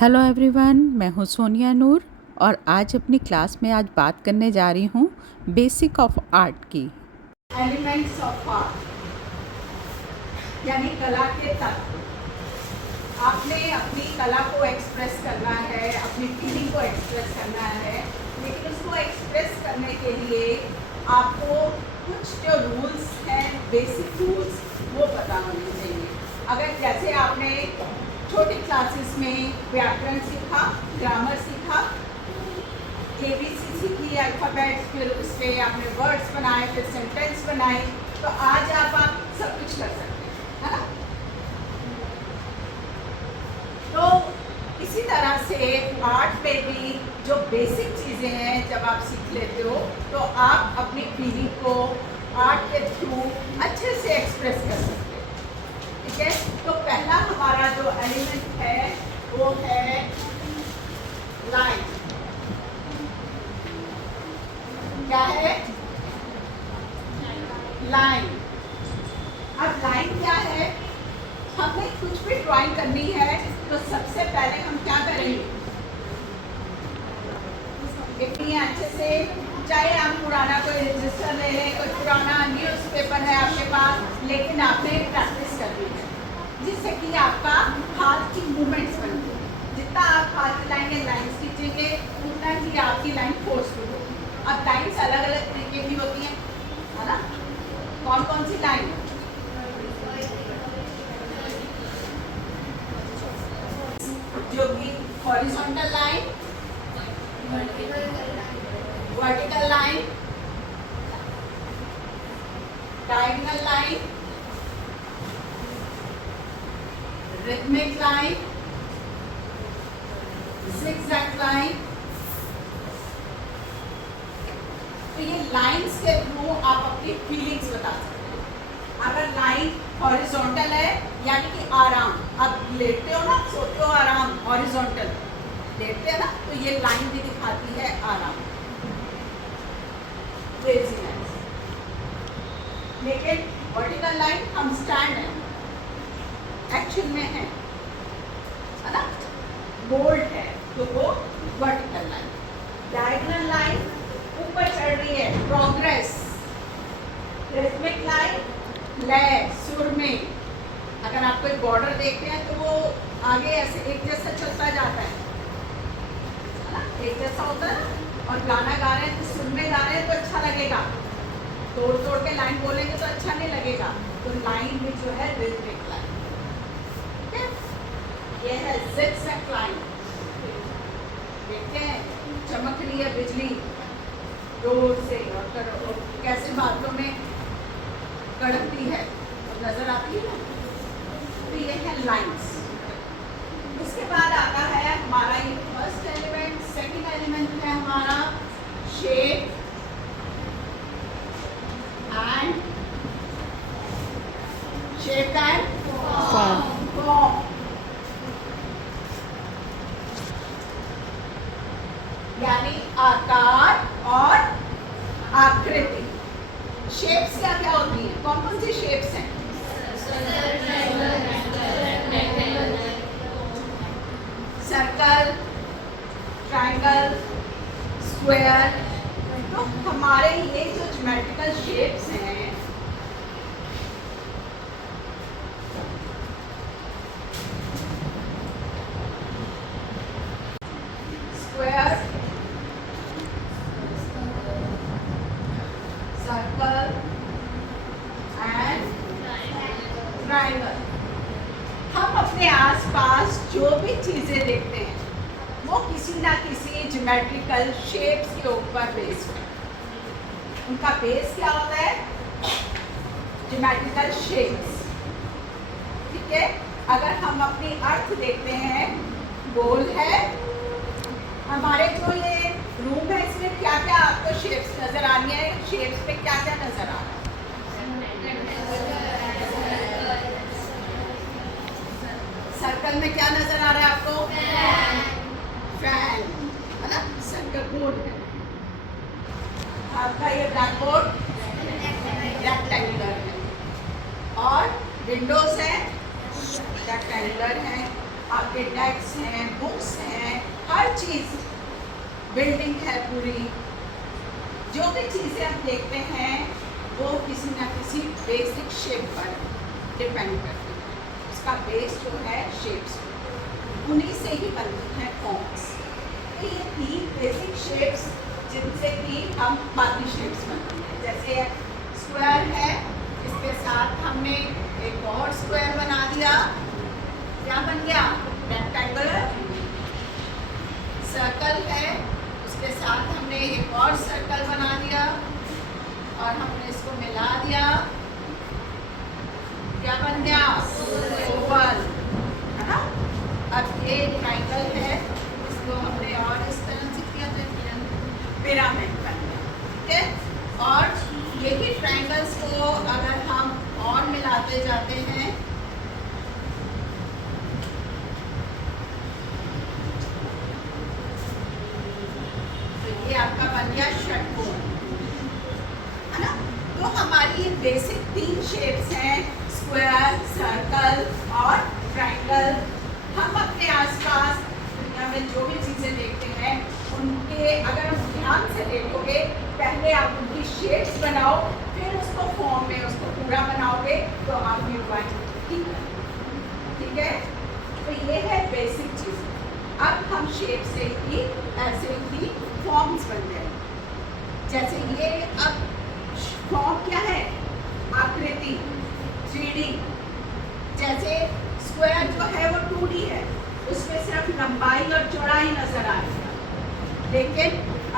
Hello everyone, मैं हूँ सोनिया नूर और आज अपनी क्लास में बात करने जा रही हूँ बेसिक ऑफ आर्ट की। एलिमेंट्स ऑफ आर्ट यानी कला के तत्व। आपने अपनी कला को एक्सप्रेस करना है, अपनी फीलिंग को एक्सप्रेस करना है, लेकिन उसको एक्सप्रेस करने के लिए आपको कुछ जो रूल्स हैं, बेसिक रूल्स, वो पता होने चाहिए। अगर जैसे आपने छोटी क्लासेस में व्याकरण सीखा, ग्रामर सीखा, ABC सीखी, अल्फ़ाबेट्स, फिर उस पर आपने वर्ड्स बनाए, फिर सेंटेंस बनाए, तो आज आप सब कुछ कर सकते हैं, है ना? तो इसी तरह से आर्ट में भी जो बेसिक चीज़ें हैं जब आप सीख लेते हो तो आप अपनी फीलिंग को आर्ट के थ्रू अच्छे से एक्सप्रेस कर सकते हो। ठीक है, तो पहला हमारा जो एलिमेंट है वो है लाइन। क्या है? लाइन। अब लाइन क्या है? हमें कुछ भी ड्राइंग करनी है तो सबसे पहले हम क्या करेंगे? इतनी अच्छे से, चाहे आप पुराना कोई रजिस्टर ले लें, कोई पुराना न्यूज़पेपर है आपके पास, लेकिन आपने प्रैक्टिस करनी है जिससे कि आपका हाथ की मूवमेंट्स बनती है। जितना आप हाथ हिलाएंगे, लाइन्स खींचेंगे, उतना ही आपकी लाइन फोर्सफुल होगी। अब लाइन्स अलग अलग तरीके की होती हैं, है ना? कौन कौन सी लाइन? जो कि horizontal line, vertical line, diagonal line, rhythmic line, zigzag line. तो ये लाइंस के थ्रू आप अपनी फीलिंग्स बता सकते हैं। अगर लाइन हॉरिजॉन्टल है यानी कि आराम, आप लेटते हो ना, सोते हो आराम, हॉरिजॉन्टल लेटते हैं ना, तो ये लाइन भी दिखाती है आराम, लेजीनेस। लेकिन वर्टिकल लाइन हम स्टैंड है, एक्शन में है ना, बोल्ड है, तो वो वर्टिकल लाइन। डायगोनल लाइन ऊपर चढ़ रही है, प्रोग्रेस। रिथमिक लाइन लय, सुर में। अगर आप कोई बॉर्डर देखते हैं तो वो आगे ऐसे एक जैसा चलता जाता है ना, एक जैसा होता है। और गाना गा रहे हैं तो सुर में गा रहे हैं तो अच्छा लगेगा, तोड़ तोड़ के लाइन बोलेंगे तो अच्छा नहीं लगेगा। तो लाइन भी जो है रिथमिक लाइन, ठीक है? ये है zigzag लाइन। देखते हैं, चमक रही है बिजली जोर से और कैसे बादलों में कड़कती है, नजर आती है ना। तो ये है लाइंस। उसके बाद आता है हमारा ये फर्स्ट एलिमेंट। सेकंड एलिमेंट है हमारा शेप एंड फॉर्म। यानी आकार और आकृति। शेप्स क्या क्या होती हैं? कौन कौन सी शेप्स हैं? Circle, triangle, square. तो हमारे ये जो ज्योमेट्रिकल शेप्स हैं, स्क्वायर, सर्कल एंड ट्रायंगल, हम अपने आसपास जो भी चीजें देखते हैं वो किसी ना किसी ज्योमेट्रिकल शेप्स के ऊपर बेस्ड है। उनका बेस क्या होता है? Geometrical shapes. ठीक है, अगर हम अपनी अर्थ देखते हैं, गोल है। हमारे जो ये रूम है इसमें क्या क्या आपको शेप्स नजर आ रही है? शेप्स पे क्या क्या नजर आ रहा है? सर्कल में क्या नजर आ रहा है आपको? फैन, है ना? सेंटर बोर्ड है आपका। ये ब्लैक बोर्ड रेक्टेंगुलर है और विंडोज है, रेक्टेंगुलर है। आप आपके डेस्क हैं, बुक्स हैं, हर चीज़, बिल्डिंग है पूरी, जो भी चीज़ें हम देखते हैं वो किसी ना किसी बेसिक शेप पर डिपेंड करती है। उसका बेस जो है शेप्स, उन्हीं से ही बनती हैं फॉर्म्स। तो ये 3 बेसिक शेप्स जिनसे कि हम बाकी शेप्स बनाते हैं, जैसे स्क्वायर है, इसके साथ हमने एक और स्क्वायर बना दिया, क्या बन गया? रेक्टेंगुलर। सर्कल है, उसके साथ हमने एक और सर्कल बना दिया और हमने इसको मिला दिया, क्या बन गया? ओवल, है ना? अब ये ट्राइंगल है, इसको हमने और इस तरह से किया तो पिरामिड बन गया, ठीक है? और यही ट्राइंगल्स को अगर हम और मिलाते जाते हैं तो ये आपका बन गया षटकोण, है ना? तो हमारी ये बेसिक 3 शेप्स हैं, स्क्वायर, सर्कल और ट्राइंगल। हम अपने आसपास दुनिया में जो भी चीज़ें देखते हैं उनके अगर हम ध्यान से देखोगे, पहले आप उनकी शेप्स बनाओ, फिर उसको फॉर्म में उसको पूरा बनाओगे तो आप ये ड्राइंग ठीक है। तो ये है बेसिक चीज़। अब हम शेप से ही ऐसे ही फॉर्म्स बन गए, जैसे ये अब फॉर्म क्या है? आकृति, 3D। जैसे स्क्वायर जो है वो 2D है, उसमें सिर्फ लंबाई और चौड़ाई नजर आ रही है, लेकिन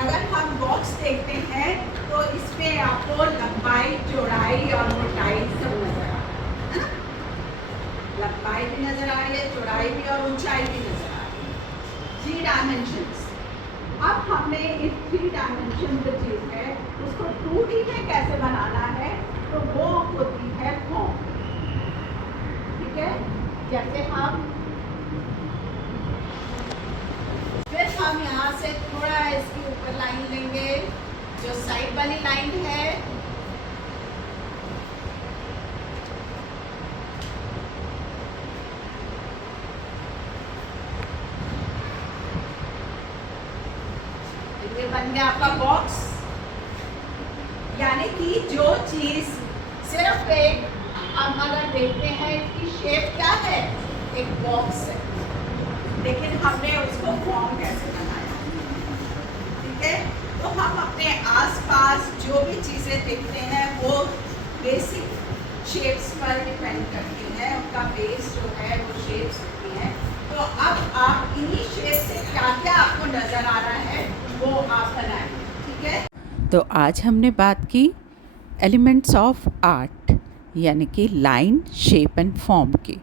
अगर हम बॉक्स देखते हैं तो इसमें आपको लंबाई, चौड़ाई और मोटाई सब नजर आ रहा है ना? लंबाई भी नजर आ रही है, चौड़ाई भी और ऊंचाई भी नजर आ रही है, 3 डायमेंशंस। अब हमने इस 3 डायमेंशन जो चीज़ है उसको 2D में कैसे बनाना है, तो वो होती है फॉर्म, ठीक है? जैसे फिर हम यहाँ से थोड़ा इसके ऊपर लाइन लेंगे, जो साइड वाली लाइन है ये बन गया आपका बॉक्स। यानी कि जो चीज सिर्फ एक, हम अगर देखते हैं इसकी शेप क्या है? एक बॉक्स है, लेकिन हमने उसको फॉर्म कैसे बनाया, ठीक है? तो हम अपने आसपास जो भी चीज़ें देखते हैं वो बेसिक शेप्स पर डिपेंड करती हैं, उनका बेस जो है वो शेप्स होती हैं। तो अब आप इन्हीं शेप से क्या क्या आपको नज़र आ रहा है वो आप बनाएं, ठीक है? तो आज हमने बात की एलिमेंट्स ऑफ आर्ट, यानी कि लाइन, शेप एंड फॉर्म की।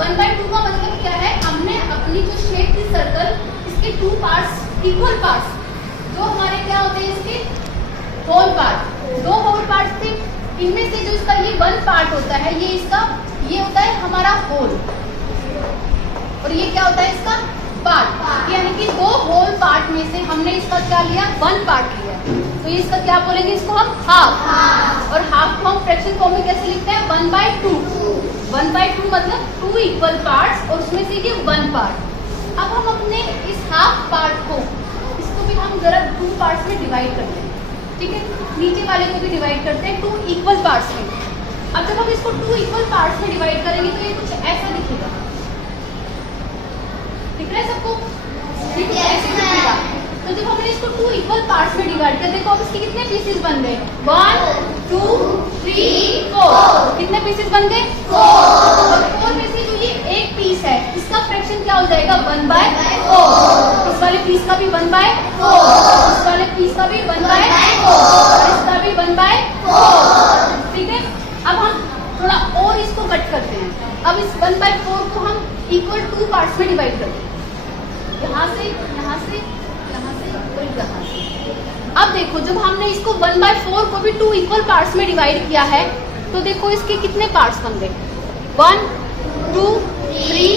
वन इक्वल पार्ट्स, जो हमारे क्या होते हैं इसके होल पार्ट। दो होल पार्ट्स थे, इनमें से जो इसका ये वन पार्ट होता है, ये होता है हमारा होल, और ये क्या होता है इसका पार्ट। यानी कि दो होल पार्ट में से हमने इसका क्या लिया, वन पार्ट लिया। तो ये इसका क्या बोलेंगे, इसको हम हाफ। और हाफ को हम फ्रैक्शन फॉर्म में कैसे लिखते हैं, 1/2। 1/2 मतलब 2 इक्वल पार्ट्स, और उसमें से ये वन पार्ट। अब हम अपने इस हाफ पार्ट को, इसको भी हम जरा 2 पार्ट्स में डिवाइड करते हैं, ठीक है। नीचे वाले को भी डिवाइड करते हैं 2 इक्वल पार्ट्स में। अब जब हम इसको 2 इक्वल पार्ट्स में डिवाइड करेंगे तो ये कुछ ऐसा दिखेगा, दिख रहा है सबको, ठीक है, ऐसे दिखेगा। तो जब हमने इसको 2 इक्वल पार्ट्स में डिवाइड कर, देखो अब इसके कितने पीसेस बन गए, 1 2 3 4। कितने पीसेस बन गए, 4। और 4 में से जो ये एक पीस है, इसका फ्रैक्शन क्या हो जाएगा, 1/4। इस वाले पीस का भी 1/4, इस वाले पीस का भी 1/4, और इसका भी 1/4, ठीक है। अब हम थोड़ा और इसको कट करते हैं। अब इस 1/4 को हम इक्वल 2 पार्ट्स में डिवाइड करते हैं, यहाँ से यहाँ से यहाँ से और यहाँ से। अब देखो जब हमने इसको 1/4 को भी 2 इक्वल पार्ट्स में डिवाइड किया है, तो देखो इसके कितने पार्ट्स बन गए, 1 2 3